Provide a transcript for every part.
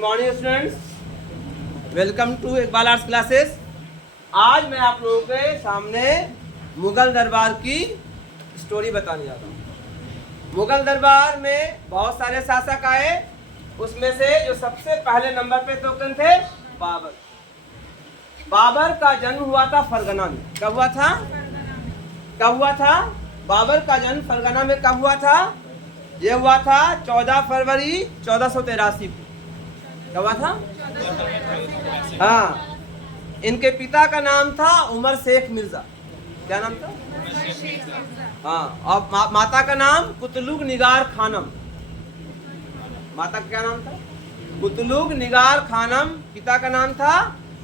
Good morning students, welcome to Iqbal Arts Classes. आज मैं आप लोगों के सामने मुगल दरबार की स्टोरी बताने जा रहा हूँ। मुगल दरबार में बहुत सारे शासक आए, उसमें से जो सबसे पहले नंबर पे तो कौन थे? बाबर। बाबर का जन्म हुआ था फरगना में। कब हुआ था? कब हुआ था? बाबर का जन्म फरगना में कब हुआ था? ये हुआ था 14 फरवरी 1483 को। कब हुआ था? हाँ। इनके पिता का नाम था उमर शेख मिर्जा। क्या नाम था? हाँ। और माता का नाम कुतलुग निगार खानम। माता का क्या नाम था? कुतलुग निगार खानम। पिता का नाम था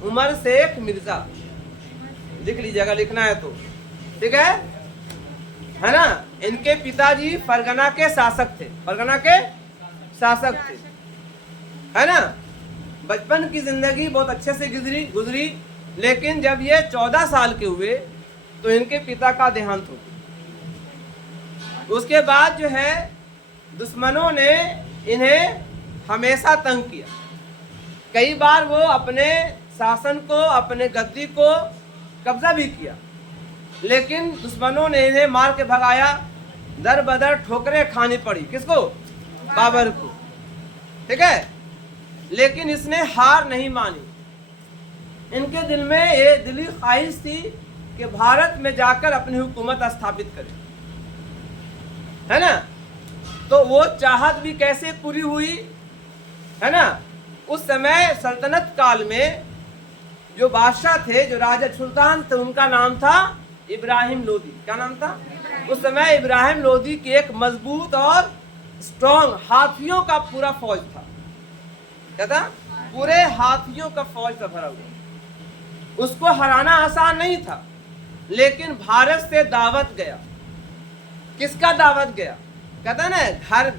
उमर शेख मिर्जा। लिख लीजिएगा, लिखना है तो ठीक है ना। इनके पिताजी फरगना के शासक थे। फरगना के शासक थे, है ना। बचपन की जिंदगी बहुत अच्छे से गुजरी, लेकिन जब ये 14 साल के हुए तो इनके पिता का देहांत हो गया। उसके बाद जो है दुश्मनों ने इन्हें हमेशा तंग किया। कई बार वो अपने शासन को, अपने गद्दी को कब्जा भी किया, लेकिन दुश्मनों ने इन्हें मार के भगाया। दर बदर ठोकरें खानी पड़ी। किसको? बाबर को। ठीक है, लेकिन इसने हार नहीं मानी। इनके दिल में ये दिली ख्वाहिश थी कि भारत में जाकर अपनी हुकूमत स्थापित करें, है ना। तो वो चाहत भी कैसे पूरी हुई, है ना। उस समय सल्तनत काल में जो बादशाह थे, जो राजा सुल्तान थे, उनका नाम था इब्राहिम लोदी। क्या नाम था? उस समय इब्राहिम लोदी की एक मजबूत और स्ट्रॉन्ग हाथियों का पूरा फौज था। क्या था? पूरे हाथियों का फौज था भरा हुआ। उसको हराना आसान नहीं था, लेकिन भारत से दावत गया। किसका दावत गया? कहता ना, घर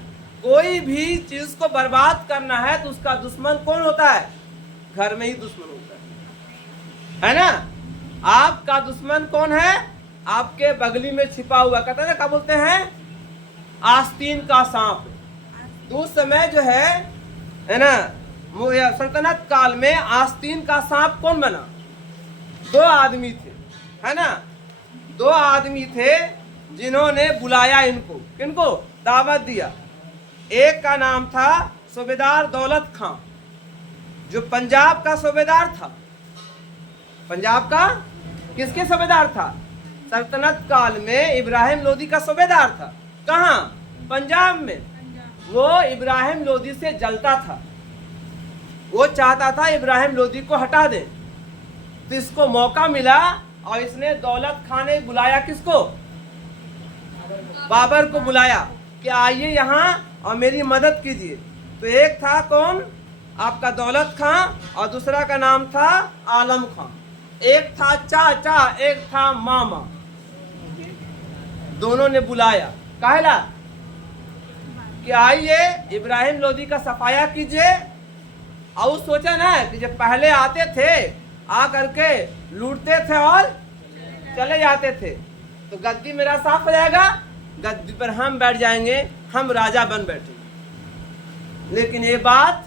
कोई भी चीज को बर्बाद करना है तो उसका दुश्मन कौन होता है? घर में ही दुश्मन होता है ना। आपका दुश्मन कौन है? आपके बगली में छिपा हुआ। कहता है, क्या बोलते हैं? आस्तीन का सांप। तो उस समय जो है ना, सल्तनत काल में आस्तीन का सांप कौन बना? 2 आदमी थे, है ना। 2 आदमी थे जिन्होंने बुलाया इनको। किनको? दावत दिया। एक का नाम था सूबेदार दौलत खां, जो पंजाब का सूबेदार था। पंजाब का किसके सूबेदार था? सल्तनत काल में इब्राहिम लोदी का सूबेदार था। कहाँ? पंजाब में। वो इब्राहिम लोदी से जलता था। वो चाहता था इब्राहिम लोदी को हटा दे। तो इसको मौका मिला और इसने दौलत खां ने बुलाया। किसको? बाबर को बुलाया कि आइए यहाँ और मेरी मदद कीजिए। तो एक था कौन? आपका दौलत खां, और दूसरा का नाम था आलम खां। एक था चाचा, एक था मामा। दोनों ने बुलाया। कहला कि आइए इब्राहिम लोदी का सफाया कीजिए। और सोचा ना कि जब पहले आते थे, आ करके लूटते थे और चले जाते थे, तो गद्दी मेरा साफ हो जाएगा, गद्दी पर हम बैठ जाएंगे, हम राजा बन बैठेंगे। लेकिन ये बात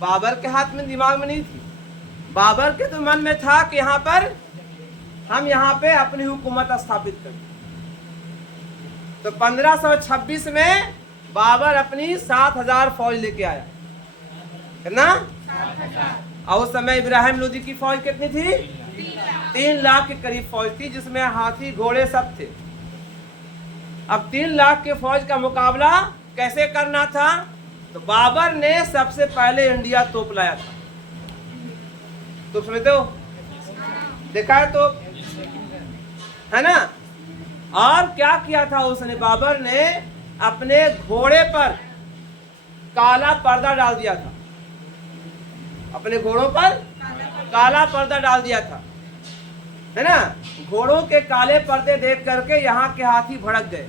बाबर के हाथ में, दिमाग में नहीं थी। बाबर के तो मन में था कि हम यहाँ पे अपनी हुकूमत स्थापित करें। तो 1526 में बाबर अपनी 7000 फौज लेके आया, है ना। और उस समय इब्राहिम लोदी की फौज कितनी थी? 3 लाख के करीब फौज थी, जिसमें हाथी घोड़े सब थे। अब 3 लाख के फौज का मुकाबला कैसे करना था? तो बाबर ने सबसे पहले इंडिया तोप लाया था। तो समझते हो? देखा है तो, है ना। और क्या किया था उसने? बाबर ने अपने घोड़े पर काला पर्दा डाल दिया था। अपने घोड़ों पर काला पर्दा डाल दिया था, है ना। घोड़ों के काले पर्दे देख करके यहाँ के हाथी भड़क गए।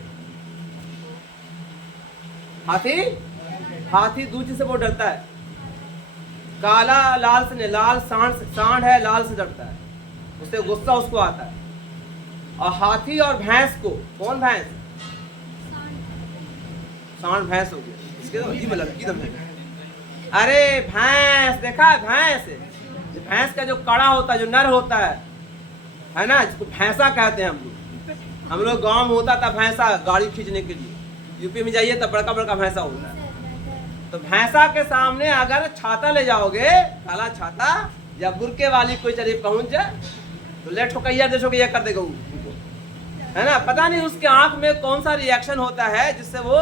हाथी दूध से बहुत डरता है। काला लाल से, लाल सांड है, लाल से डरता है, उससे गुस्सा उसको आता है। और हाथी और भैंस को, कौन भैंस? सांड भैंस हो गया, इसके तो अजीब लग, अरे भैंस देखा है? भैंस का जो कड़ा होता है, जो नर होता है ना, जिसको भैंसा कहते हैं हम लोग गांव में होता था भैंसा, गाड़ी खींचने के लिए। यूपी में जाइए तो बड़का बड़का भैंसा होता है। तो भैंसा के सामने अगर छाता ले जाओगे, काला छाता, या बुरके वाली कोई चली पहुंच जाए तो ले ठोकैया दे ठोकैया कर देगा उनको, है ना। पता नहीं उसके आंख में कौन सा रिएक्शन होता है जिससे वो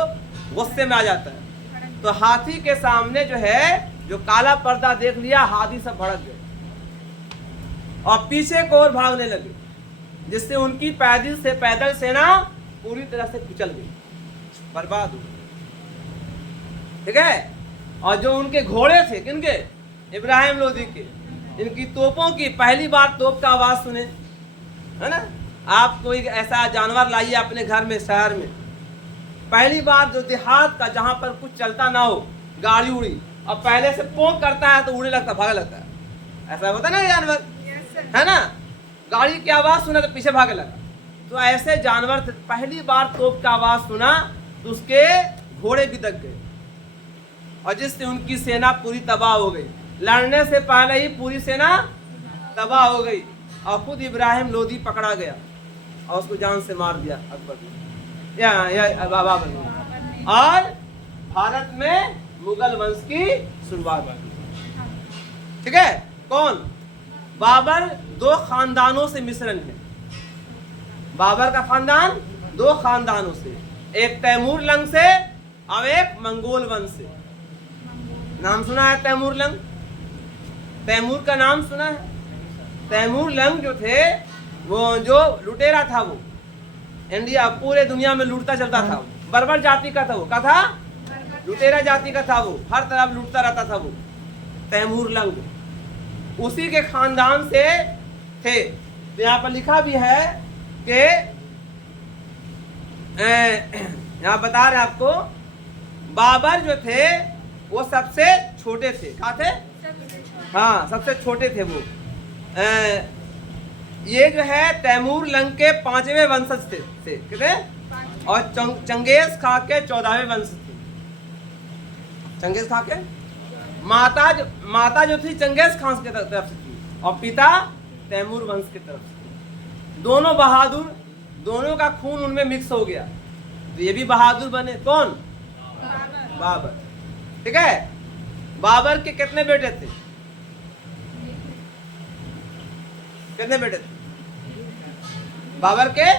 गुस्से में आ जाता है। तो हाथी के सामने जो है, जो काला पर्दा देख लिया, हाथी सब भड़क गए और पीछे को ओर भागने लगे, जिससे उनकी पैदल सेना पूरी तरह से कुचल गई, बर्बाद हो गई। ठीक है। और जो उनके घोड़े थे, किनके? इब्राहिम लोदी के, इनकी तोपों की पहली बार तोप का आवाज सुने, है ना। आप कोई ऐसा जानवर लाइए अपने घर में, शहर में, पहली बार जो देहात का, जहां पर कुछ चलता ना हो, गाड़ी उड़ी और पहले से पोंक करता है तो उड़ने लगता, भागने लगता है। ऐसा होता ना जानवर, है ना। गाड़ी की आवाज सुना तो पीछे भागे लगा। तो ऐसे जानवर थे, पहली बार तोप का आवाज सुना तो उसके घोड़े भी दब गए और जिससे उनकी सेना पूरी तबाह हो गई। लड़ने से पहले ही पूरी सेना तबाह हो गई और खुद इब्राहिम लोदी पकड़ा गया और उसको जान से मार दिया अकबर ने, या बाबर ने। और भारत में मुगल वंश की शुरुआत हुई। ठीक है। कौन? बाबर दो खानदानों से मिश्रण है। बाबर का खानदान दो खानदानों से, एक तैमूर लंग से और एक मंगोल वंश से। नाम सुना है तैमूर लंग? तैमूर का नाम सुना है? तैमूर लंग जो थे, वो जो लुटेरा था, वो इंडिया पूरे दुनिया में लूटता चलता था। बर्बर जाति का था वो, क्या था? लुटेरा जाति का था वो, हर तरफ लूटता रहता था वो, तैमूर लंग। उसी के खानदान से थे। तो यहाँ पर लिखा भी है कि यहाँ बता रहे आपको, बाबर जो थे वो सबसे छोटे थे। क्या थे? हाँ, सबसे छोटे थे वो। ये जो है तैमूर लंग के 5वें वंशज थे कितने? और चंगेज खां के 14वें वंश थे। चंगेज खां के माता जो थी चंगेज खान की तरफ से थी और पिता तैमूर वंश की तरफ से। दोनों बहादुर, दोनों का खून उनमें मिक्स हो गया तो ये भी बहादुर बने। कौन? बाबर। ठीक है। बाबर के कितने बेटे थे? कितने बेटे थे? बाबर के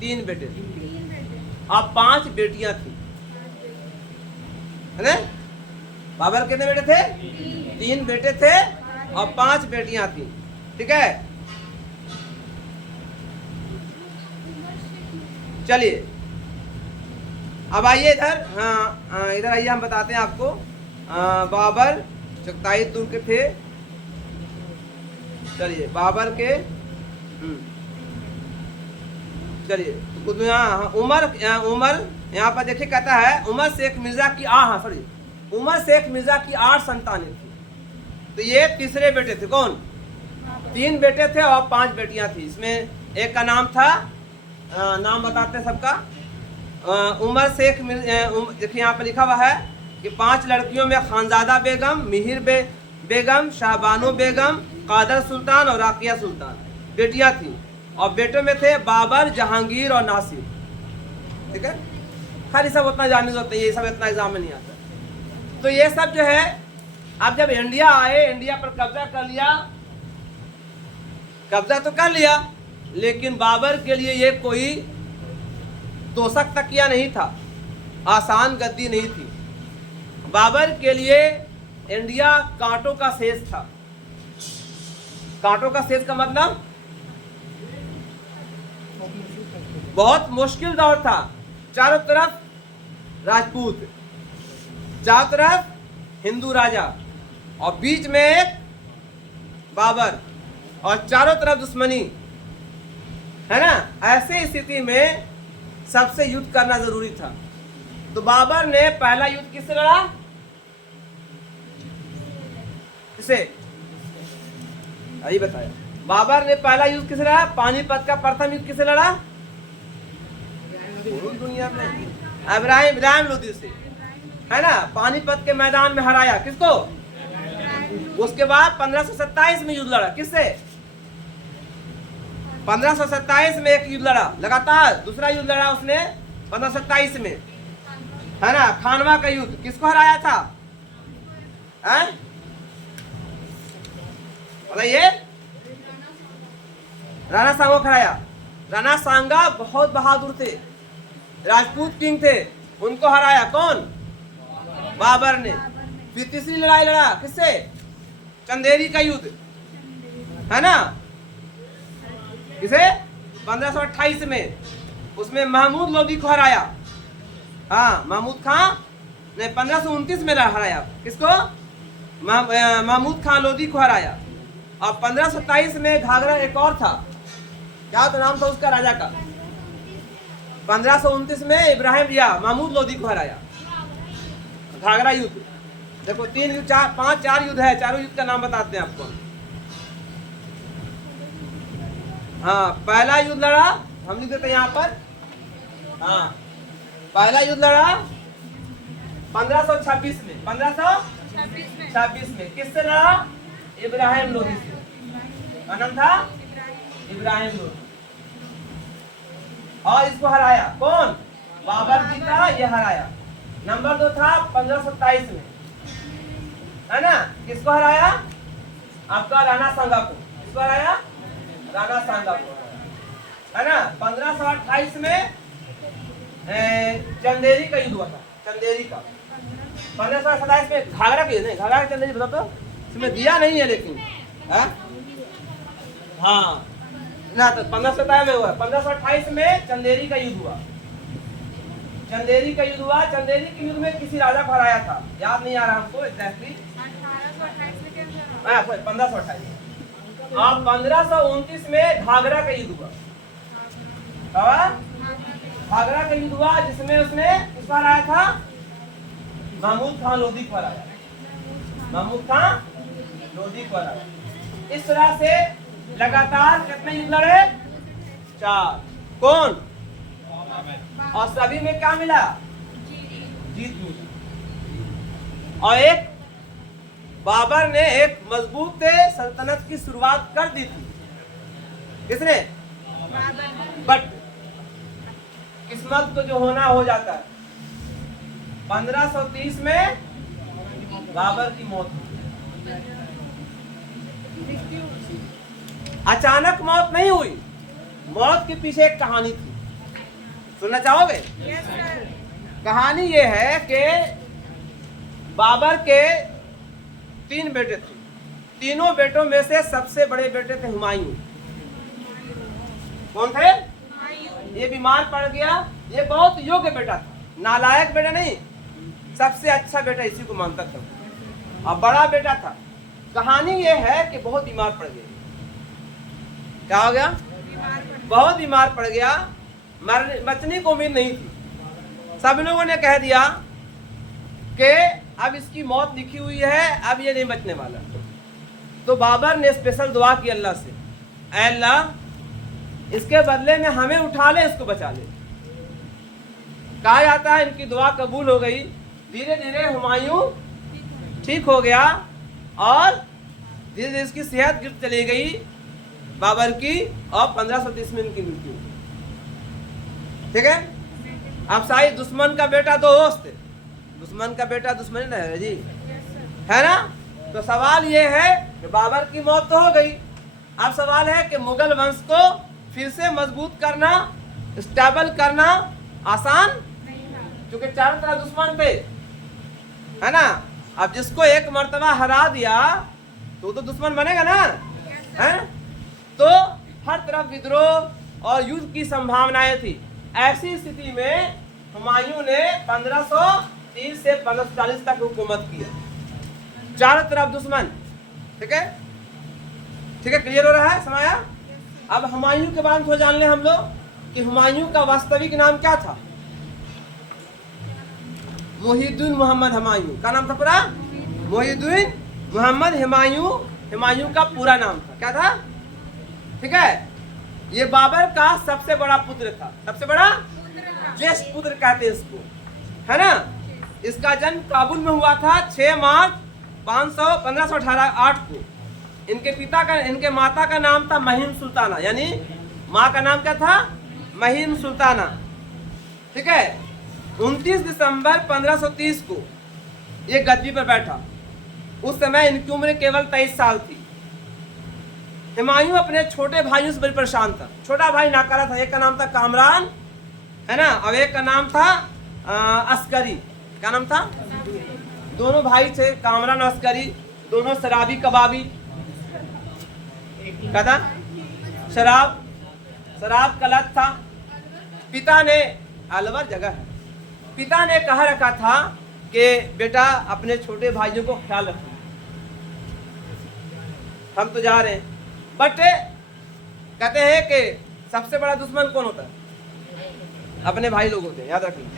3 बेटे थे और 5 बेटियां थी, है ना। बाबर कितने बेटे थे? 3 बेटे थे और 5 बेटियां थी। ठीक है। चलिए अब आइए इधर। हाँ, इधर आइए, हम बताते हैं आपको। बाबर चगताई तुर्क के थे। चलिए बाबर के चलिए उमर यहाँ पर देखिए, कहता है उमर शेख मिर्जा की उमर शेख मिर्जा की 8 संतानें थी। तो ये तीसरे बेटे थे। कौन? 3 बेटे थे और 5 बेटियां थी। इसमें एक का नाम था, नाम बताते सबका, उमर शेख देखिए यहाँ पर लिखा हुआ है कि 5 लड़कियों में खानजादा बेगम, मिहिर बेगम, शाहबानो बेगम, कादर सुल्तान और राकिया सुल्तान बेटियां थी। और बेटों में थे बाबर, जहांगीर और नासिर। ठीक है। खाली सब उतना जानने होते हैं, ये सब इतना एग्जाम में नहीं आता। तो ये सब जो है, अब जब इंडिया आए, इंडिया पर कब्जा कर लिया, कब्जा तो कर लिया, लेकिन बाबर के लिए ये कोई तोशक तकिया नहीं था, आसान गद्दी नहीं थी। बाबर के लिए इंडिया कांटों का सेज था। कांटों का सेज का मतलब बहुत मुश्किल दौर था। चारों तरफ राजपूत, चारों तरफ हिंदू राजा और बीच में एक बाबर और चारों तरफ दुश्मनी, है ना। ऐसे स्थिति में सबसे युद्ध करना जरूरी था। तो बाबर ने पहला युद्ध किससे लड़ा? किसे? यही बताया। बाबर ने पहला युद्ध किसे लड़ा? पानीपत का प्रथम युद्ध किसे लड़ा? दुनिया में इब्राहिम लोदी से। है ना, पानीपत के मैदान में हराया किसको? उसके बाद 1527 में युद्ध लड़ा किससे? 1527 में एक युद्ध लड़ा लगातार, दूसरा युद्ध लड़ा उसने 1527 में, है ना, खानवा का युद्ध। किसको हराया था? बताइए। राणा सांगा को हराया। राणा सांगा बहुत बहादुर थे, राजपूत किंग थे, उनको हराया कौन? बाबर ने। फिर तीसरी लड़ाई लड़ा किससे? चंदेरी का युद्ध, है ना, किसे? 1528 में, उसमें महमूद लोदी को हराया। हाँ, महमूद खां ने 1529 में हराया किसको? महमूद खां लोदी को हराया। और 1527 में घाघरा एक और था, क्या तो नाम था उसका राजा का? 1529 में इब्राहिम या महमूद लोदी को हराया, घाघरा युद्ध। देखो 3 युद्ध, 4 युद्ध है, चारों युद्ध का नाम बताते हैं आपको। हाँ, पहला युद्ध लड़ा, हम लिख देते हैं यहाँ पर। हाँ, पहला युद्ध लड़ा 1526 में, 1526 में किससे लड़ा? इब्राहिम लोदी से। क्या नाम था? इब्राहिम लोदी। और इसको हराया कौन? बाबर जी का ये हराया। नंबर 2 था 1527 में, है ना, किसको हराया? आपका राणा सांगा को। किसको हराया? राणा सांगा को, है ना। 1528 में चंदेरी का युद्ध हुआ था, चंदेरी का। 1527 में घाघरा का युद्ध, नहीं घाघरा का चंदेरी बता तो, इसमें दिया नहीं है लेकिन, हाँ ना, तो 1527 में हुआ। 1528 में चंदेरी का युद्ध हुआ, चंदेरी का युद्ध हुआ। चंदेरी के युद्ध में किसी राजा को हराया था, याद नहीं आ रहा हमको एग्जैक्टली। 1528। और 1529 में घाघरा का युद्ध हुआ। घाघरा का युद्ध हुआ, जिसमें उसने किसको हराया था? महमूद खां लोदी को हराया, महमूद खां लोदी को हराया। इस तरह से लगातार कितने युद्ध लड़े? 4। कौन? और सभी में क्या मिला? जीत मिला। और एक बाबर ने एक मजबूत सल्तनत की शुरुआत कर दी थी। किसने? बट किस्मत को जो होना हो जाता है। 1530 में बाबर की मौत हुई। अचानक मौत नहीं हुई, मौत के पीछे एक कहानी थी, सुनना चाहोगे? yes, कहानी ये है कि बाबर के 3 बेटे थे, तीनों बेटों में से सबसे बड़े बेटे थे हुमायूं। कौन थे? ये बीमार पड़ गया, ये बहुत योग्य बेटा था, नालायक बेटा नहीं, सबसे अच्छा बेटा इसी को मानता था, और बड़ा बेटा था। कहानी ये है कि बहुत बीमार पड़ गया। क्या हो गया? बहुत बीमार पड़ गया, बचने को उम्मीद नहीं थी। सब लोगों ने कह दिया कि अब इसकी मौत लिखी हुई है, अब ये नहीं बचने वाला। तो बाबर ने स्पेशल दुआ की अल्लाह से, ऐ अल्लाह इसके बदले में हमें उठा ले, इसको बचा ले। कहा जाता है इनकी दुआ कबूल हो गई। धीरे धीरे हुमायूं ठीक हो गया और धीरे धीरे इसकी सेहत गिर चली गई बाबर की, और 1530 में इनकी मृत्यु। ठीक है। अब शाही दुश्मन का बेटा दोस्त, दुश्मन का बेटा दुश्मन ना है जी, है ना। तो सवाल ये है कि बाबर की मौत तो हो गई, अब सवाल है कि मुगल वंश को फिर से मजबूत करना, स्टेबल करना आसान, क्योंकि चारों तरफ दुश्मन थे, है ना। अब जिसको एक मर्तबा हरा दिया तो दुश्मन बनेगा ना, है। तो हर तरफ विद्रोह और युद्ध की संभावनाएं थी। ऐसी स्थिति में हुमायूं ने 1530 से 1540 तक हुकूमत की, चारों तरफ दुश्मन। ठीक है, ठीक है, क्लियर हो रहा है, समझ आया? अब हुमायूं के बारे में थोड़ा जान ले हम लोग कि हुमायूं का वास्तविक नाम क्या था। मुहिद्दीन मोहम्मद हुमायूं का नाम था पूरा, मुहिद्दीन मोहम्मद हुमायूं। हुमायूं का पूरा नाम था, क्या था? ठीक है। ये बाबर का सबसे बड़ा पुत्र था, सबसे बड़ा ज्येष्ठ पुत्र कहते हैं इसको, है ना। इसका जन्म काबुल में हुआ था 6 मार्च 1518 को। इनके माता का नाम था महिम सुल्ताना, यानी माँ का नाम क्या था? महिम सुल्ताना। ठीक है। 29 दिसंबर 1530 को ये गद्दी पर बैठा। उस समय इनकी उम्र केवल 23 साल थी। हुमायूं अपने छोटे भाइयों से बड़ी परेशान था। छोटा भाई नाकारा था, एक का नाम था कामरान, है ना, और एक का नाम था अस्करी। क्या नाम था? दोनों भाई थे, कामरान और अस्करी, दोनों शराबी कबाबी। क्या था? शराब का लत था। पिता ने, अलवर जगह है, पिता ने कहा रखा था कि बेटा अपने छोटे भाइयों को ख्याल रखो, हम तो जा रहे हैं। बट कहते हैं कि सबसे बड़ा दुश्मन कौन होता है? अपने भाई लोग होते हैं, याद रखना,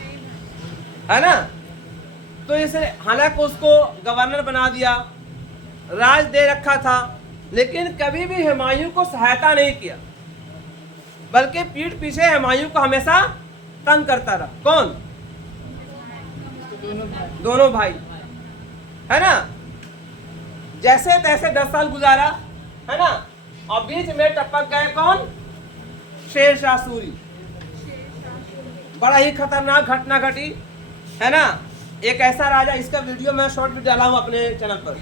है ना। तो इसे हालांकि उसको गवर्नर बना दिया, राज दे रखा था, लेकिन कभी भी हुमायूं को सहायता नहीं किया, बल्कि पीठ पीछे हुमायूं को हमेशा तंग करता रहा। कौन? दोनों भाई, है ना। जैसे तैसे 10 साल गुजारा, है ना, और बीच में टपक गए कौन? शेरशाह सूरी। बड़ा ही खतरनाक घटना घटी, है ना। एक ऐसा राजा, इसका वीडियो मैं शॉर्ट वीडियो डाला हूं अपने चैनल पर,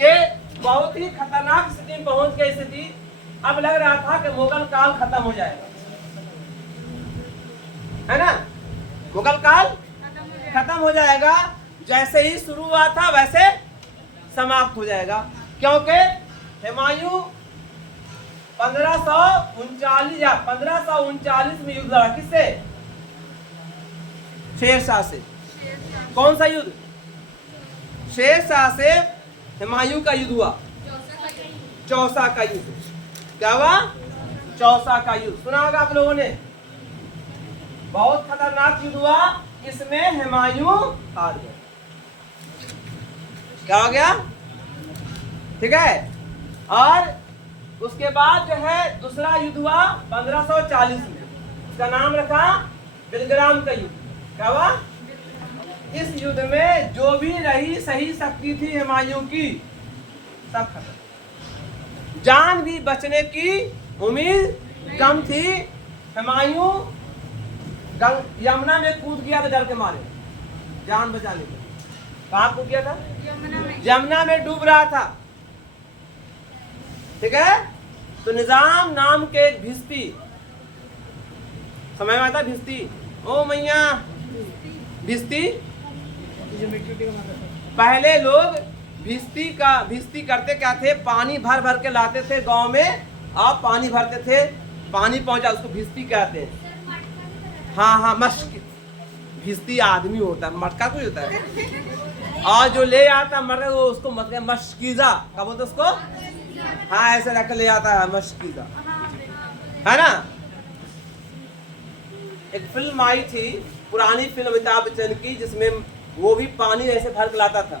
कि बहुत ही खतरनाक स्थिति में पहुंच गई स्थिति। अब लग रहा था कि मुगल काल खत्म हो जाएगा, है ना, मुगल काल खत्म हो जाएगा। जैसे ही शुरू हुआ था वैसे समाप्त हो जाएगा, क्योंकि हुमायूं 1539 में युद्ध लड़ा। किससे? शेरशाह से। कौन सा युद्ध? शेरशाह से हुमायूं का युद्ध हुआ, चौसा का युद्ध। क्या हुआ? चौसा का युद्ध। सुना होगा आप लोगों ने, बहुत खतरनाक युद्ध हुआ। इसमें हुमायूं हार गए। क्या हो गया? ठीक है। और उसके बाद जो है दूसरा युद्ध हुआ 1540 में, उसका नाम रखा बिलग्राम का युद्ध। क्या हुआ? इस युद्ध में जो भी रही सही शक्ति थी हुमायूं की, सब खत्म। जान भी बचने की उम्मीद कम थी। हुमायूं यमुना में कूद गया था डर के मारे, जान बचाने के। कहाँ कूद गया था? यमुना में डूब रहा था। ठीक है। तो निजाम नाम के एक भिस्ती, समय में आता भिस्ती, ओ मैया भिस्ती। पहले लोग भिस्ती करते क्या थे? पानी भर भर के लाते थे गांव में, आप पानी भरते थे, पानी पहुंचा, उसको भिस्ती कहते हैं। हाँ, मशक। भिस्ती आदमी होता है, मटका कोई होता है। और जो ले आता मटका, वो उसको मशकीजा क्या बोलते उसको? हाँ, ऐसे रख ले आता है, मशकीजा, है ना। एक फिल्म आई थी, पुरानी फिल्म अमिताभ बच्चन की, जिसमें वो भी पानी ऐसे भर के लाता था।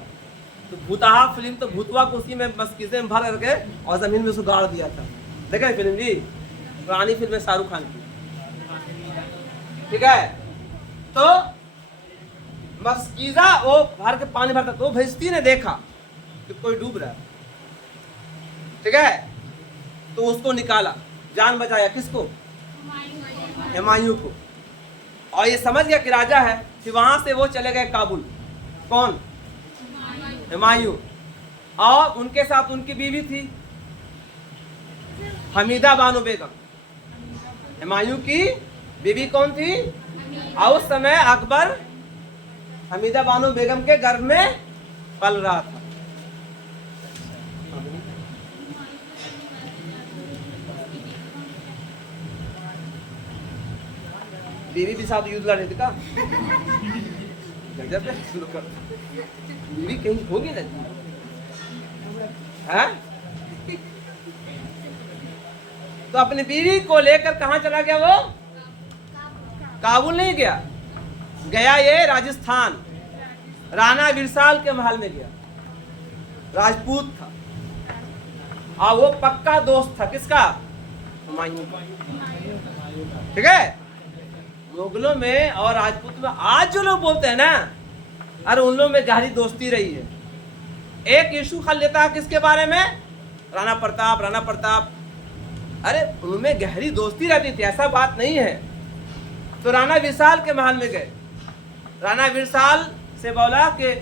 तो भूतहा फिल्म, तो भूतवा को उसी में मशकीजे में भर करके और जमीन में उसको गाड़ दिया था। देखा फिल्म जी? पुरानी फिल्म है शाहरुख खान की। ठीक है। तो मशकीजा वो भर के पानी भरता, तो भिस्ती ने देखा कि कोई डूब रहा है। ठीक है। तो उसको निकाला, जान बचाया। किसको? हुमायूं को। और ये समझ गया कि राजा है, फिर वहां से वो चले गए काबुल। कौन? हुमायूं। और उनके साथ उनकी बीवी थी हमीदा बानो बेगम। हुमायूं की बीवी कौन थी? और उस समय अकबर हमीदा बानो बेगम के गर्भ में पल रहा था। बीवी भी साथ युद्ध लड़ रही थी का? बीवी कहीं होगी ना? है? तो अपनी बीवी को लेकर कहां चला गया वो? काबुल नहीं गया, गया ये राजस्थान, राणा विरसाल के महल में गया। राजपूत था और वो पक्का दोस्त था। किसका? हुमायूं का। ठीक है। मुगलों में और राजपूत में आज जो लोग बोलते हैं ना, अरे उन लोगों में गहरी दोस्ती रही है। एक इशू हल लेता है किसके बारे में? राणा प्रताप। अरे उनमें गहरी दोस्ती रहती थी, ऐसा बात नहीं है। तो राणा विशाल के महल में गए। राणा विशाल से बोला कि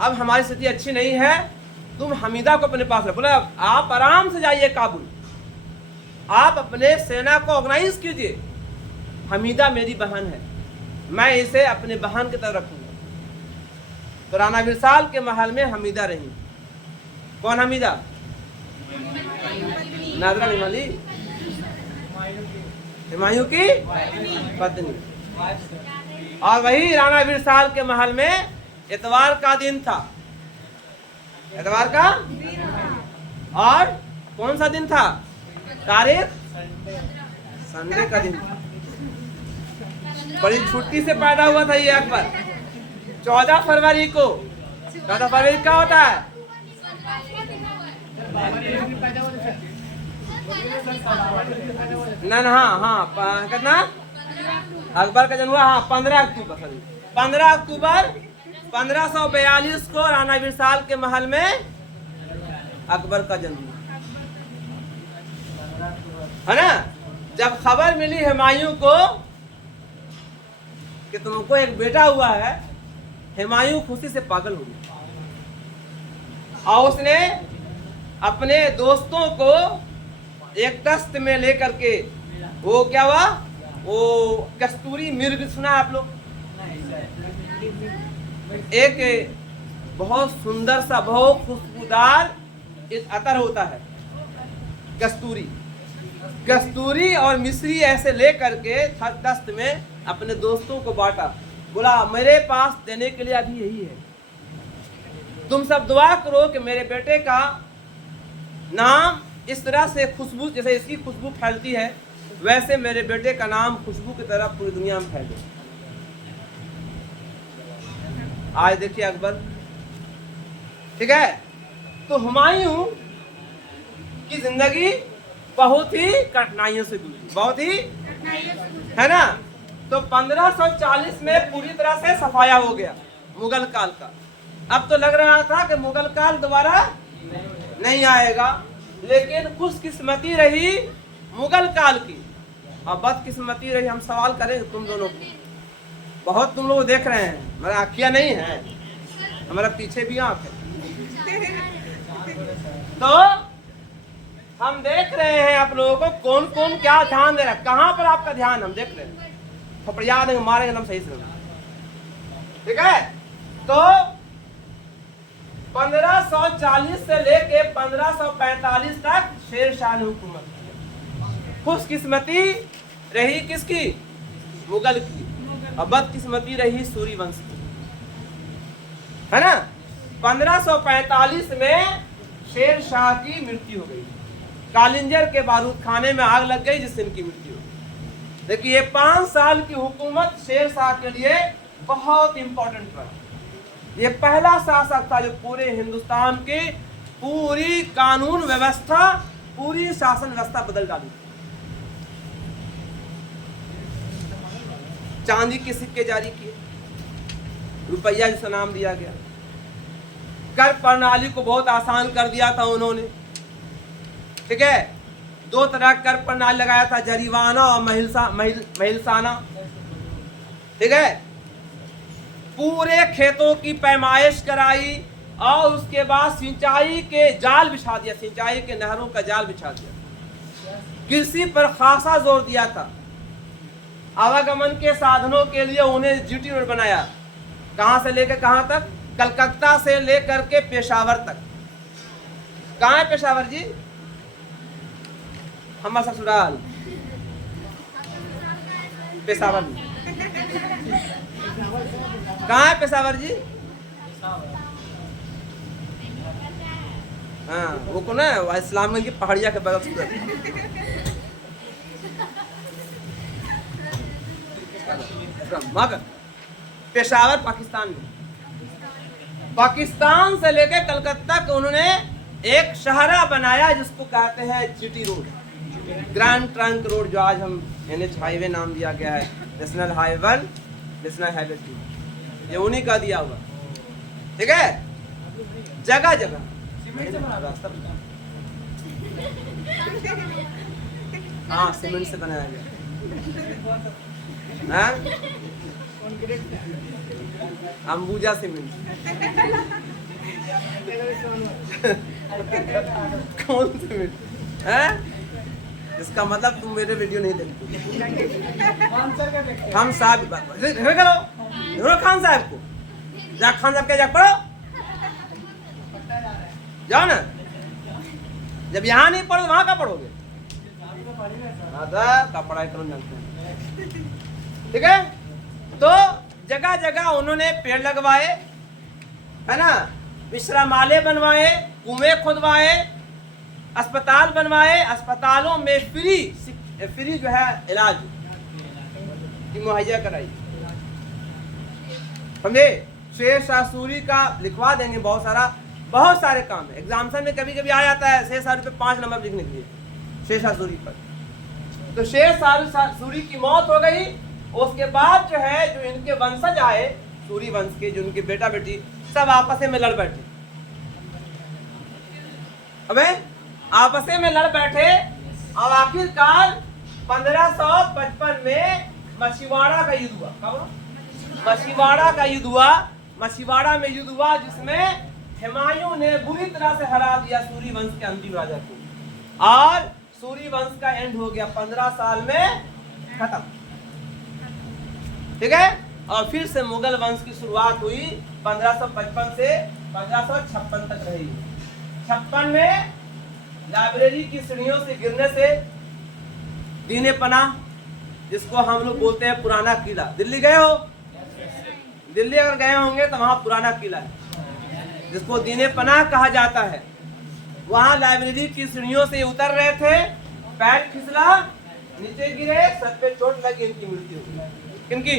अब हमारी स्थिति अच्छी नहीं है, तुम हमीदा को अपने पास रखो। बोला आप आराम से जाइए काबुल, आप अपने सेना को ऑर्गेनाइज कीजिए। हमीदा मेरी बहन है, मैं इसे अपने बहन की तरह रखूंगा। तो राणा विशाल के महल में हमीदा रही। कौन हमीदा? नादरा निमाली, हुमायूं की पत्नी। और वही राणा विशाल के महल में इतवार का दिन था। इतवार का और कौन सा दिन था? तारीख संडे का दिन। बड़ी छुट्टी से पैदा हुआ था ये अकबर। 14 फरवरी को, 14 फरवरी क्या होता है? ना हाँ कितना अकबर का जन्म हुआ? हाँ 15 अक्टूबर 1542 को राणा विशाल के महल में अकबर का जन्म हुआ, है ना। जब खबर मिली हुमायूं को कि तुमको एक बेटा हुआ है, हुमायूं खुशी से पागल हो गया और उसने अपने दोस्तों को एक दस्त में लेकर के, वो क्या हुआ, वो कस्तूरी मृग सुना आप लोग? एक बहुत सुंदर सा बहुत खुशबूदार अतर होता है कस्तूरी और मिश्री ऐसे ले करके दस्त में अपने दोस्तों को बांटा। बोला मेरे पास देने के लिए अभी यही है, तुम सब दुआ करो कि मेरे बेटे का नाम इस तरह से खुशबू, जैसे इसकी खुशबू फैलती है वैसे मेरे बेटे का नाम खुशबू की तरह पूरी दुनिया में फैले। आज देखिए अकबर, ठीक है। तो हुमायूं की जिंदगी बहुत ही कठिनाइयों से गुजरी, बहुत ही, है ना। तो 1540 में पूरी तरह से सफाया हो गया मुगल काल का। अब तो लग रहा था कि मुगल काल दोबारा नहीं आएगा, लेकिन खुशकिस्मती रही मुगल काल की और बदकिस्मती रही, हम सवाल करें तुम दोनों को। बहुत तुम लोग देख रहे हैं, हमारा आँखियां नहीं है, हमारा पीछे भी आँख है। तो हम देख रहे हैं आप लोगों को कौन कौन क्या ध्यान दे रहा है, कहां पर आपका ध्यान हम देख रहे हैं। थपड़िया देंगे, मारेंगे एकदम सही से, ठीक है। तो 1540 से लेके 1545 तक शेरशाह ने हुकूमत की। खुशकिस्मती रही किसकी? मुगल की, और बदकिस्मती रही सूरी वंश की, है ना। 1545 में शेरशाह की मृत्यु हो गई, कालिंजर के बारूद खाने में आग लग गई जिससे इनकी मृत्यु हो गई। देखिए 5 साल की हुकूमत शेरशाह के लिए बहुत इंपॉर्टेंट रहा। ये पहला शासक था जो पूरे हिंदुस्तान की पूरी कानून व्यवस्था, पूरी शासन व्यवस्था बदल डाली। चांदी के सिक्के जारी किए, रुपया जिसका नाम दिया गया, कर प्रणाली को बहुत आसान कर दिया था उन्होंने, ठीक है। 2 तरह कर प्रणाली लगाया था, जरीवाना और महिलसाना, ठीक है। पूरे खेतों की पैमाइश कराई और उसके बाद सिंचाई के जाल बिछा दिया, सिंचाई के नहरों का जाल बिछा दिया। कृषि पर खासा जोर दिया था। आवागमन के साधनों के लिए उन्हें जीटी रोड बनाया, कहां से लेकर कहां तक? कलकत्ता से लेकर के पेशावर तक। कहां है पेशावर जी? हमारा ससुराल पेशावर। कहाँ है पेशावर जी? हाँ वो कौन है? इस्लामगंज की पहाड़िया के बगल से। पेशावर पाकिस्तान में, पाकिस्तान से लेकर कलकत्ता को उन्होंने एक शहरा बनाया जिसको कहते हैं GT road, grand trunk road, जो आज हम NH हाईवे नाम दिया गया है, नेशनल हाईवे 1, नेशनल हाईवे 2, ये उन्हीं का दिया हुआ। ठीक है, जगह जगह रास्ता, हाँ सीमेंट से बनाया गया, हाँ अंबुजा सीमेंट। कौन सीमेंट है? इसका मतलब तुम मेरे वीडियो नहीं देखते। खान साहब करो, खान साहब को जा, खान साहब के जा पढ़ो, जाओ ना। जब यहाँ नहीं पढ़ो वहां का पढ़ोगे? का पढ़ाई करो जानते हैं, ठीक है। तो जगह जगह उन्होंने पेड़ लगवाए, है ना, विश्रामालय बनवाए, कुएं खुदवाए, अस्पताल बनवाए, अस्पतालों में फ्री जो है इलाज की मुहैया कराई। समझे? शेरशाह सूरी का लिखवा देंगे, बहुत सारे काम है। एग्जामिनेशन में कभी कभी आ जाता है शेरशाह सूरी पे 5 नंबर लिखने के लिए, शेरशाह सूरी पर। तो शेरशाह सूरी की मौत हो गई, उसके बाद जो है जो इनके वंशज आए, सूरी वंश के, जो उनके बेटा बेटी सब आपस में लड़ बैठे। अबे आपस में लड़ बैठे और आखिरकार 1555 में मछीवाड़ा का युद्ध हुआ। मछीवाड़ा का युद्ध हुआ, मछीवाड़ा में युद्ध हुआ जिसमें हुमायूं ने बुरी तरह से हरा दिया सूरी वंश के अंतिम राजा को, और सूरी वंश का एंड हो गया 15 साल में खत्म, ठीक है। और फिर से मुगल वंश की शुरुआत हुई 1555 से 1556 तक रही। 56 में लाइब्रेरी की सीढ़ियों से गिरने से दीने पनाह, जिसको हम लोग बोलते हैं पुराना किला, दिल्ली गए हो? दिल्ली अगर गए होंगे तो वहां पुराना किला है जिसको दीने पनाह कहा जाता है। वहां लाइब्रेरी की सीढ़ियों से उतर रहे थे, पैर फिसला, नीचे गिरे, सर पे चोट लगी, इनकी मृत्यु हुई। किनकी?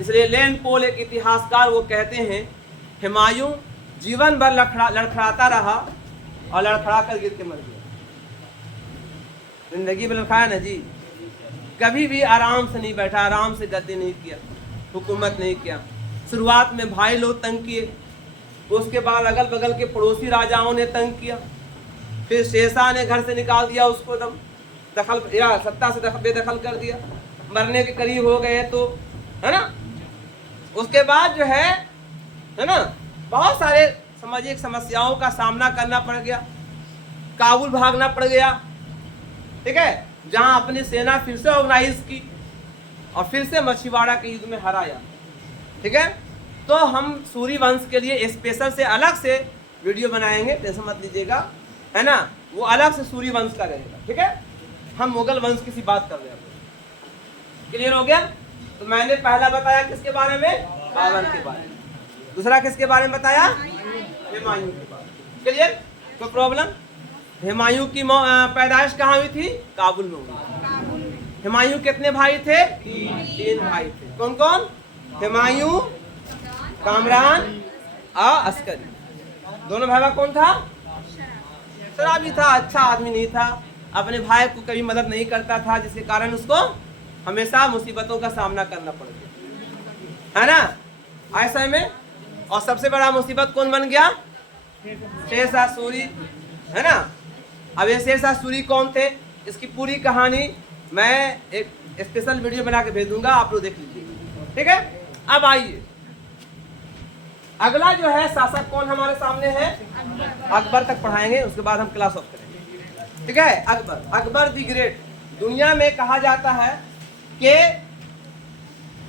इसलिए लेन पोल एक इतिहासकार वो कहते हैं हुमायूं जीवन भर लड़खड़ाता रहा और लड़खड़ा कर गिर के मर गया। जिंदगी में लड़खड़ाया ना जी, कभी भी आराम से नहीं बैठा, आराम से गद्दी नहीं किया, हुकूमत नहीं किया। शुरुआत में भाई लोग तंग किए, उसके बाद अगल बगल के पड़ोसी राजाओं ने तंग किया, फिर शेरशाह ने घर से निकाल दिया उसको, एकदम दखल या सत्ता से बेदखल कर दिया, मरने के करीब हो गए तो, है ना। उसके बाद जो है ना, बहुत सारे सामाजिक समस्याओं का सामना करना पड़ गया, काबुल भागना पड़ गया, ठीक है, जहां अपनी सेना फिर से ऑर्गेनाइज की और फिर से मछीवाड़ा के युद्ध में हराया, ठीक है। तो हम सूरी वंश के लिए स्पेशल से अलग से वीडियो बनाएंगे, टेंशन मत लीजिएगा, है ना, वो अलग से सूरी वंश का रहेगा, ठीक है। हम मुगल वंश की सी बात कर रहे हैं, क्लियर हो गया। तो मैंने पहला बताया किसके बारे में? बाबर के बारे में। दूसरा किसके बारे में बताया? हुमायूं के बारे में। क्लियर? कोई प्रॉब्लम? हुमायूं की पैदाइश कहाँ हुई थी? काबुल में हुई। हुमायूं कितने भाई थे? 3 भाई थे। कौन कौन? हुमायूं, कामरान और अस्करी। दोनों भाई का कौन था? शराबी था, अच्छा आदमी नहीं था, अपने भाई को कभी मदद नहीं करता था, जिसके कारण उसको हमेशा मुसीबतों का सामना करना पड़ गया, है ना। ऐसे में और सबसे बड़ा मुसीबत कौन बन गया? शेरशाह सूरी, है ना। अब ये शेरशाह सूरी कौन थे, इसकी पूरी कहानी मैं एक स्पेशल वीडियो बना के भेज दूंगा, आप लोग देख लीजिए, ठीक है। अब आइए, अगला जो है शासक कौन हमारे सामने है? अकबर तक पढ़ाएंगे, उसके बाद हम क्लास ऑफ करेंगे, ठीक है। Akbar the great. दुनिया में कहा जाता है कि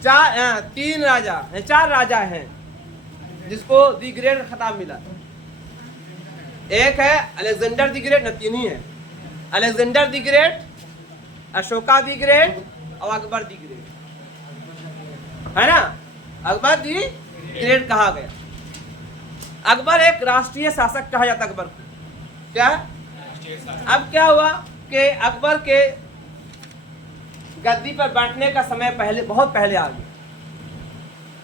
4 राजा हैं जिसको दी ग्रेट खिताब मिला। एक है अलेक्जेंडर दी ग्रेट, न 3 ही है, Alexander the great, Ashoka the great और अकबर दी ग्रेट, है ना। अकबर दी ग्रेट कहा गया। अकबर एक राष्ट्रीय शासक कहा जाता है अकबर को, क्या? अब क्या हुआ कि अकबर के गद्दी पर बैठने का समय बहुत पहले आ गया।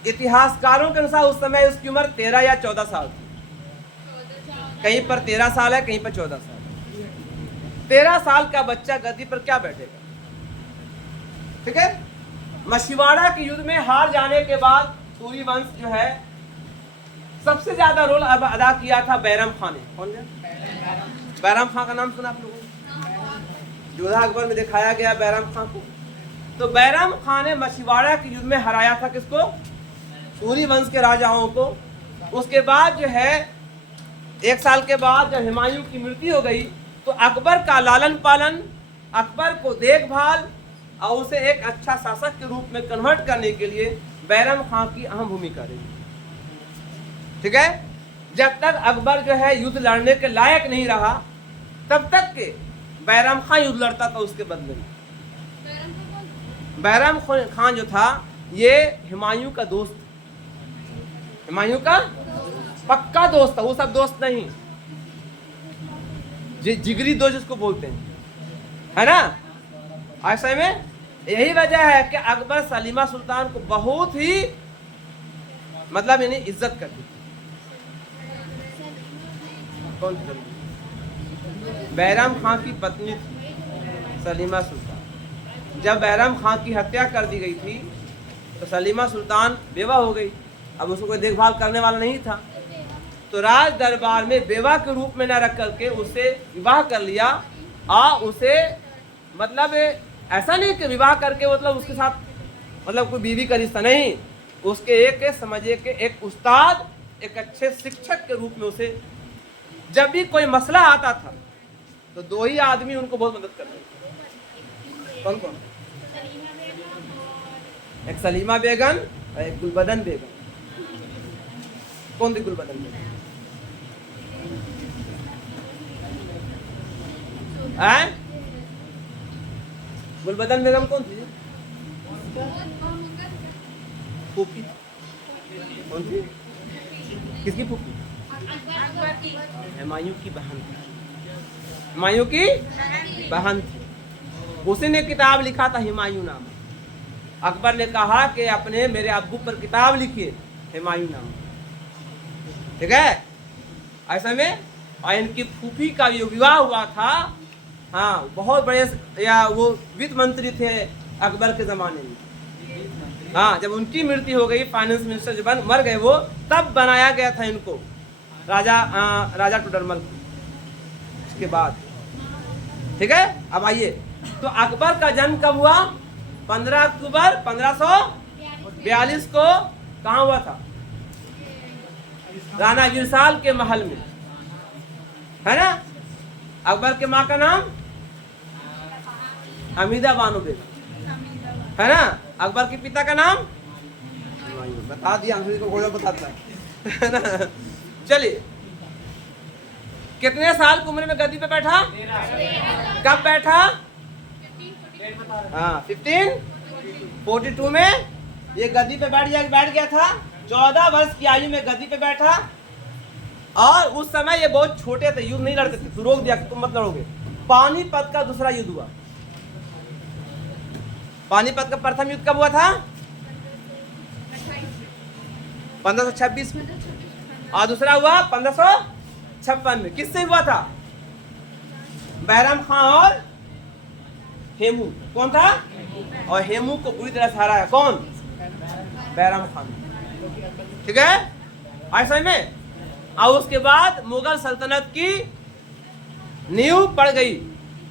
इतिहासकारों के अनुसार उस समय उसकी उम्र 13 या 14 साल थी, कहीं पर 13 साल है, कहीं पर 14 साल। 13 साल का बच्चा गद्दी पर क्या बैठेगा, ठीक है। मछीवाड़ा के युद्ध में हार जाने के बाद सूरी वंश जो है सबसे ज्यादा रोल अदा किया था बैरम खान ने। कौन है बैरम खान? का नाम सुना आप लोगों ने? जोधा अकबर में दिखाया गया बैरम खान को। तो बैरम खान ने मछुआरा के युद्ध में हराया था किसको? सूरी वंश के राजाओं को। उसके बाद जो है 1 साल के बाद जब हुमायूं की मृत्यु हो गई तो अकबर का लालन पालन, अकबर को देखभाल और उसे एक अच्छा शासक के रूप में कन्वर्ट करने के लिए बैरम खान की अहम भूमिका रही। ठीक है, जब तक अकबर जो है युद्ध लड़ने के लायक नहीं रहा तब तक के बैरम खान युद्ध लड़ता था उसके बदले में। बैरम खान जो था ये हुमायूं का दोस्त, हुमायूं का पक्का दोस्त था, वो सब दोस्त नहीं, जिगरी दोस्त जिसको बोलते हैं, है ना। ऐसे में यही वजह है कि अकबर सलीमा सुल्तान को बहुत ही मतलब यानी इज्जत करती थी। कौन थी? बैरम खान की पत्नी थी सलीमा सुल्तान। जब बैरम खान की हत्या कर दी गई थी तो सलीमा सुल्तान बेवा हो गई। अब उसको कोई देखभाल करने वाला नहीं था, तो राज दरबार में बेवा के रूप में न रख करके उसे विवाह कर लिया। और उसे मतलब ऐसा नहीं कि विवाह करके मतलब उसके साथ मतलब कोई बीवी का रिश्ता नहीं, उसके एक समझिए कि एक उस्ताद, एक अच्छे शिक्षक के रूप में उसे जब भी कोई मसला आता था तो 2 ही आदमी उनको बहुत मदद करते थे। कौन कौन? एक सलीमा बेगम और एक गुलबदन बेगम। कौन थी गुलबदन बेगम? गुलबदन बेगम कौन थी? फूफी। कौन थी? किसकी फूफी? हुमायूं की बहन थी। हुमायूं की बहन थी। उसी ने किताब लिखा था हुमायूं नाम। अकबर ने कहा कि अपने मेरे अब्बू पर किताब लिखिए हुमायूं नाम। ठीक है, ऐसे में और इनकी फूफी का जो विवाह हुआ था, हाँ, बहुत बड़े या वो वित्त मंत्री थे अकबर के ज़माने में। हाँ, जब उनकी मृत्यु हो गई, फाइनेंस मिनिस्टर जब मर गए वो, तब बनाया गया था इनको राजा टोडरमल को। उसके बाद ठीक है, अब आइए, तो अकबर का जन्म कब हुआ? 15 अक्टूबर 1542 को। कहाँ हुआ था? राणा गिरसाल के महल में, है ना। अकबर के माँ का नाम हमीदा बानो बेगम, है ना। अकबर के पिता का नाम बता दिया, अंग्रेजी को घोड़ा बताता है ना। चलिए, कितने साल की उम्र में गद्दी पे बैठा? कब बैठा? हाँ, 1542 में ये गद्दी पे बैठ गया था। 14 वर्ष की आयु में गद्दी पे बैठा। और उस समय ये बहुत छोटे थे, युद्ध नहीं लड़ते थे, तो रोक दिया कि तुम मत लड़ोगे। पानीपत का दूसरा युद्ध हुआ। पानीपत का प्रथम युद्ध कब हुआ था? 1526 में, और दूसरा हुआ 1556 में। किससे हुआ था? बैरम खान और हेमू। कौन था? और हेमू को बुरी तरह से हराया कौन? बैरम खान। ठीक है, ऐसे में। और उसके बाद मुगल सल्तनत की नींव पड़ गई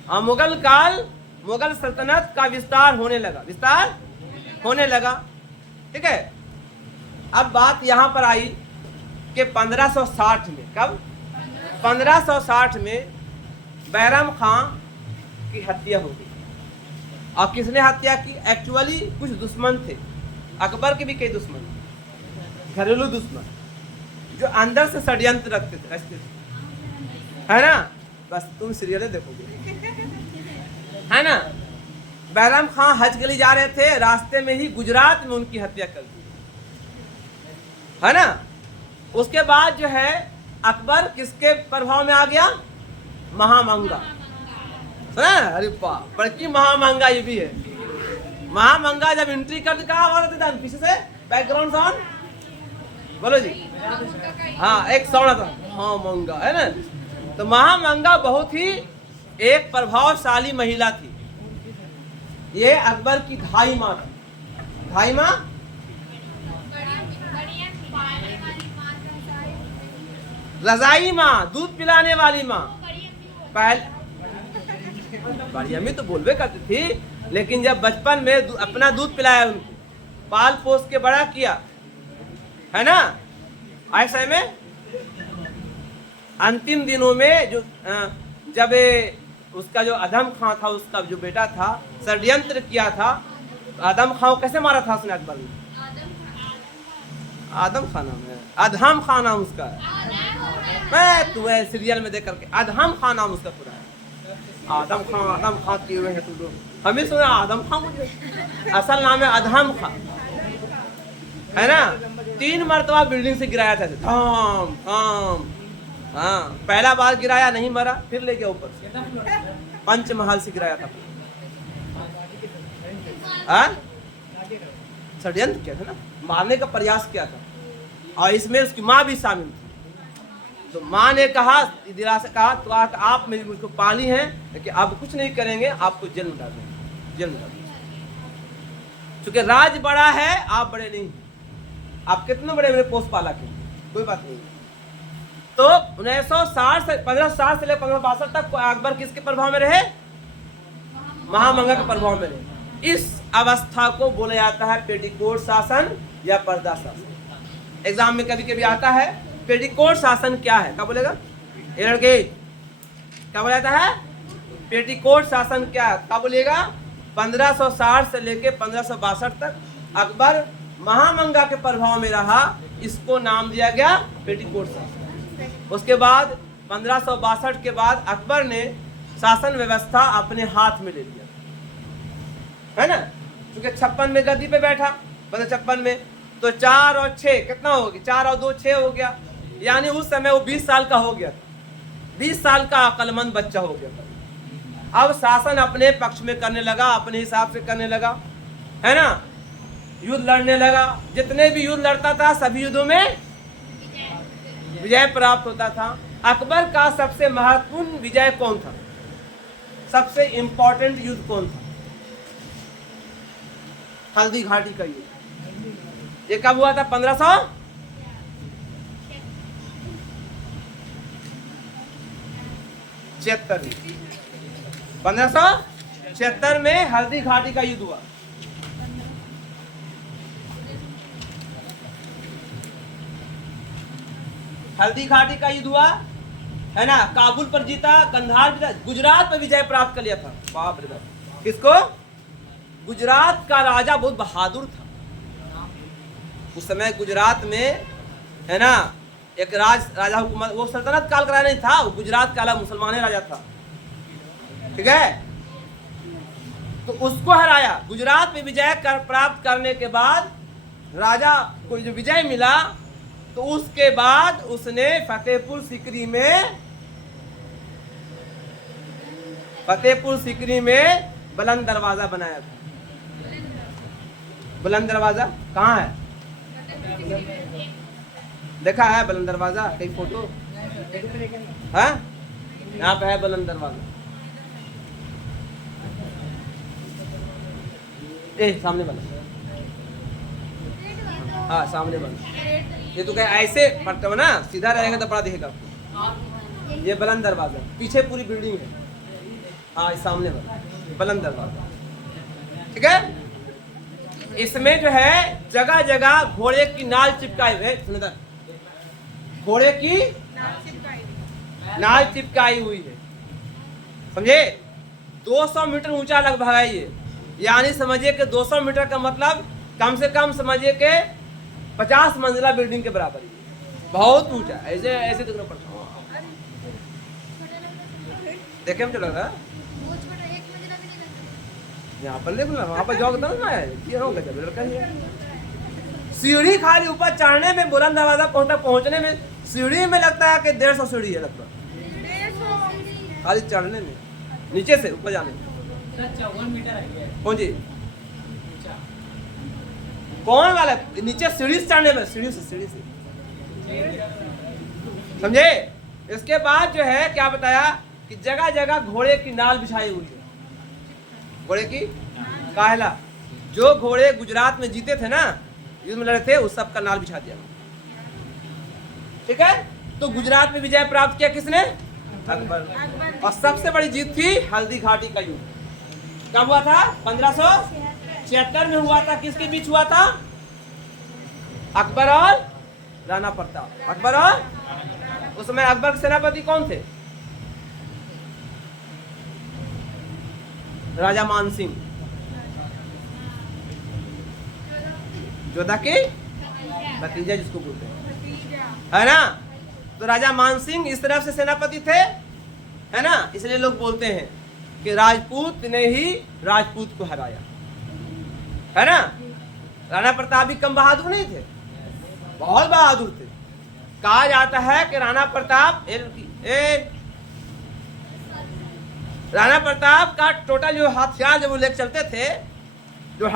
और मुगल सल्तनत का विस्तार होने लगा। ठीक है, अब बात यहां पर आई कि 1560 में, कब? 1560 में बैरम खान की हत्या हो गई। और किसने हत्या की? एक्चुअली कुछ दुश्मन थे, अकबर के भी कई दुश्मन थे, घरेलू दुश्मन, जो अंदर से षड्यंत्र रखते थे, है ना। बस तुम सीरियल देखोगे, है ना। बैरम खान हज के लिए जा रहे थे, रास्ते में ही गुजरात में उनकी हत्या कर दी, है ना। उसके बाद जो है अकबर किसके प्रभाव में आ गया? महामंगा। अरे वाह, बड़की महामंगा ये भी है। महामंगा जब एंट्री कर कहा आवाज था पीछे से, बैकग्राउंड साउंड बोलो जी। हाँ, एक साउंड आता, हाँ मंगा, है ना। तो महामंगा बहुत ही एक प्रभावशाली महिला थी। ये अकबर की धाई माँ थी। धाई माँ रजाई माँ, दूध पिलाने वाली माँ। पहले बड़ी अम्मी तो बोलबे करती थी, लेकिन जब बचपन में अपना दूध पिलाया, उनको पाल पोस के बड़ा किया, है ना, ऐसे में अंतिम दिनों में जो जब उसका जो अधम खां था, उसका जो बेटा था, षड्यंत्र किया था। आदम खां कैसे मारा था उसने अकबर ने? आदम खान नाम है, अधम खान नाम उसका है। मैं तुम्हें सीरियल में देख करके अधम खान नाम उसका पूरा है। आदम खां किए हुए हैं तुम लोग, हमें सुना आदम खां, मुझे असल नाम है अधम खां, है ना। 3 मरतबा बिल्डिंग से गिराया था, धाम धाम। हाँ, पहला बार गिराया, नहीं मरा, फिर ले गया ऊपर से, पंचमहल से गिराया था। षड्यंत्र किया था ना, मारने का प्रयास किया था, और इसमें उसकी माँ भी शामिल थी। तो माँ ने कहा, दिलासा कहा, तो आप मेरी मुझको पाली हैं, लेकिन अब कुछ नहीं करेंगे, आपको जेल में डाल देंगे, जेल में डाल देंगे। चूंकि राज बड़ा है, आप बड़े नहीं, आप कितने बड़े मेरे पोस्ट पाला के, कोई बात नहीं। तो 1960 से 1560 से लेकर 1562 तक अकबर किसके प्रभाव में रहे? महामंगा के प्रभाव में रहे। इस अवस्था को बोला जाता है पेटीकोट शासन या पर्दा शासन। एग्जाम में कभी कभी आता है पेटीकोट शासन क्या है, क्या बोलेगा ये लड़के, क्या बोला जाता है? पेटीकोट शासन क्या है, क्या बोलिएगा? 1560 से लेके 1562 तक अकबर महामंगा के प्रभाव में रहा, इसको नाम दिया गया पेटीकोट शासन। उसके बाद 1562 के बाद अकबर ने शासन व्यवस्था अपने हाथ में ले लिया, है ना, क्योंकि 56 में गद्दी पे बैठा, 56 में, तो 4 और 6 कितना हो गया? 4 और 2 6 हो गया, यानी उस समय वो 20 साल का हो गया, 20 साल का अक्लमंद बच्चा हो गया। अब शासन अपने पक्ष में करने लगा, अपने हिसाब से करने लगा, है ना, युद्ध लड़ने लगा। जितने भी युद्ध लड़ता था सभी युद्धों में विजय प्राप्त होता था। अकबर का सबसे महत्वपूर्ण विजय कौन था? सबसे इंपॉर्टेंट युद्ध कौन था? हल्दी घाटी का युद्ध। ये कब हुआ था? 1576 में हल्दी घाटी का युद्ध हुआ। हल्दी घाटी का युद्ध हुआ, है ना। काबुल पर जीता, कंधार जीता, गुजरात पर विजय प्राप्त कर लिया था। बाप रे बाप, किसको? गुजरात का राजा बहुत बहादुर था। उस समय गुजरात में, है ना, एक राजा हुकूमत, वो सल्तनत काल का नहीं था, वो गुजरात का मुसलमान राजा था, ठीक है। तो उसको हराया। गुजरात में विजय प्राप्त करने के बाद राजा को जो विजय मिला, तो उसके बाद उसने फतेहपुर सीकरी में बुलंद दरवाजा बनाया था। बुलंद दरवाजा कहाँ है? देखा है बुलंद दरवाजा? कई फोटो है, यहाँ पे है बुलंद दरवाजा। सामने वाला, हाँ सामने वाला। ये तो क्या ऐसे पड़ता है ना, सीधा रहेगा तो बड़ा दिखेगा। ये बुलंद दरवाजा, पीछे पूरी बिल्डिंग है, हाँ सामने वाला बुलंद दरवाजा, ठीक है। इसमें जो है जगह जगह घोड़े की नाल चिपकाई हुई है, घोड़े की नाल चिपकाई हुई है, समझे। 200 मीटर ऊंचा लगभग है ये, यानी समझिए कि 200 मीटर का मतलब कम से कम समझिए कि 50 मंजिला बिल्डिंग के बराबर है, बहुत ऊंचा। ऐसे ऐसे देखना पड़ता है, देखे हम चला रहा यहाँ पर, देख लो वहाँ पर जाओगे तो ना है, ये होगा जब लड़का ही है। सीढ़ी खाली ऊपर चढ़ने में, बुलंद दरवाजा पहुँचने में सीढ़ी में लगता है कि 150 सीढ़ी है लगभग, खाली चढ़ने में, नीचे से ऊपर जाने में 54 मीटर है। कौन जी? कौन वाला? नीचे सीढ़ी से चढ़ने में, सीढ़ी से समझे। इसके बाद जो है क्या बताया कि जगह जगह घोड़े की नाल बिछाई हुई है। घोड़े की काहला, जो घोड़े गुजरात में जीते थे ना, युद्ध में लड़े थे, उस सब का नाल बिछा दिया, ठीक है। तो गुजरात में विजय प्राप्त किया किसने? अकबर। और सबसे बड़ी जीत थी हल्दी घाटी का युद्ध। कब हुआ था? 1576 में हुआ था। किसके बीच हुआ था? अकबर और राणा प्रताप। अकबर और उस समय अकबर के सेनापति कौन थे? राजा मानसिंह, जोधा के भतीजा जिसको बोलते हैं, है ना। तो राजा मानसिंह इस तरफ से सेनापति थे, है ना। इसलिए लोग बोलते हैं कि राजपूत ने ही राजपूत को हराया, है ना। राणा प्रताप भी कम बहादुर नहीं थे, बहुत बहादुर थे। कहा जाता है कि राणा प्रताप का टोटल जो हथियार जब वो लेकर चलते थे, जो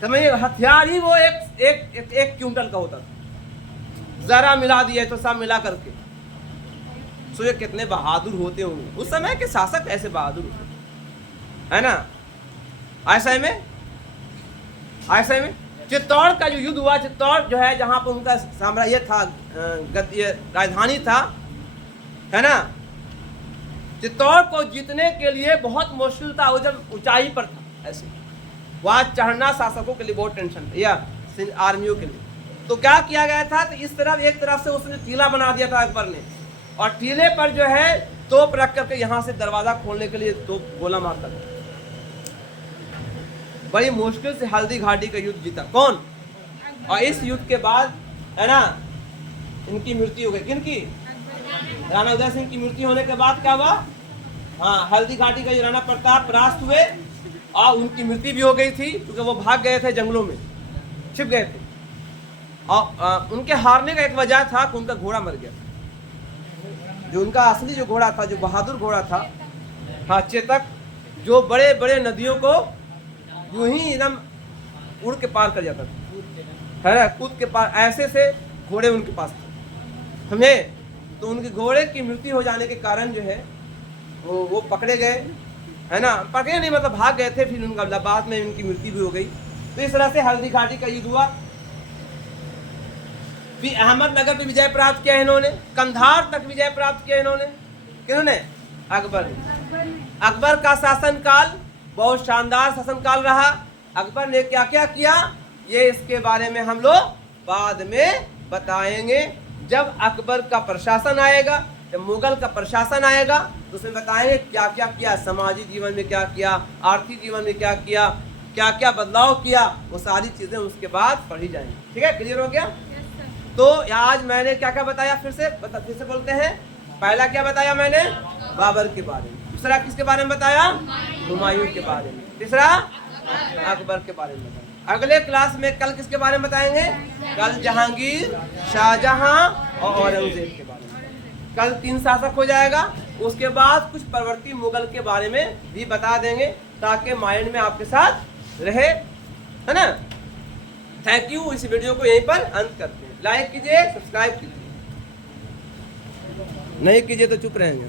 समझिए हथियार ही वो एक क्विंटल का होता था। जरा मिला दिए तो सब मिला करके। सोचिए कितने बहादुर होते होंगे उस समय के शासक, ऐसे बहादुर होते, है ना। ऐसे में चित्तौड़ का जो युद्ध हुआ, चित्तौड़ जो है जहां पर उनका साम्राज्य था, राजधानी था, है ना। चित्तौड़ को जीतने के लिए बहुत मुश्किल था, वो जब ऊंचाई पर था, ऐसे वहां चढ़ना शासकों के लिए बहुत टेंशन था, या आर्मियों के लिए। तो क्या किया गया था? तो इस तरफ एक तरफ से उसने टीला बना दिया था अकबर ने, और टीले पर जो है तोप रख करके यहाँ से दरवाजा खोलने के लिए तोप गोला मारता था। बड़ी मुश्किल से हल्दी घाटी का युद्ध जीता कौन? और इस युद्ध के बाद, है ना, इनकी मृत्यु हो गई। किनकी? राणा उदय सिंह की मृत्यु होने के बाद क्या हुआ? हाँ, हल्दी घाटी का राणा प्रताप परास्त हुए और उनकी मृत्यु भी हो गई थी, क्योंकि वो भाग गए थे, जंगलों में छिप गए थे। और उनके हारने का एक वजह था कि उनका घोड़ा मर गया था। जो उनका असली जो घोड़ा था, जो बहादुर घोड़ा था, हाँ, चेतक, जो बड़े बड़े नदियों को यूं ही एकदम उड़ के पार कर जाता था, है ना, कूद के पार, ऐसे से घोड़े उनके पास थे, समझे। तो उनके घोड़े की मृत्यु हो जाने के कारण जो है वो पकड़े गए, है ना। पकड़े नहीं, मतलब भाग गए थे, फिर उनका बाद में उनकी मृत्यु भी हो गई। तो इस तरह से हल्दी घाटी का युद्ध हुआ। फिर अहमदनगर पे विजय प्राप्त किया इन्होंने, कंधार तक विजय प्राप्त किया इन्होंने। किन्होंने? अकबर ने। अकबर का शासनकाल बहुत शानदार शासनकाल रहा। अकबर ने क्या क्या किया, ये इसके बारे में हम लोग बाद में बताएंगे। जब अकबर का प्रशासन आएगा, जब मुगल का प्रशासन आएगा, तो उसमें बताएंगे क्या क्या किया, सामाजिक जीवन में क्या किया, आर्थिक जीवन में क्या किया, क्या क्या बदलाव किया, वो सारी चीजें उसके बाद पढ़ी जाएंगी। ठीक है, क्लियर हो गया? तो आज मैंने क्या क्या बताया, फिर से बोलते हैं। पहला क्या बताया मैंने? बाबर के बारे में। दूसरा किसके बारे में बताया? हुमायूं के बारे में। तीसरा अकबर के बारे में बताया। अगले क्लास में कल किसके बारे में बताएंगे? कल जहांगीर, शाहजहां और औरंगजेब के बारे में। कल 3 शासक हो जाएगा। उसके बाद कुछ परवर्ती मुगल के बारे में भी बता देंगे, ताकि माइंड में आपके साथ रहे, है ना। Thank you. इस वीडियो को यहीं पर अंत करते हैं। लाइक कीजिए, सब्सक्राइब कीजिए, नहीं कीजिए तो चुप रहेंगे।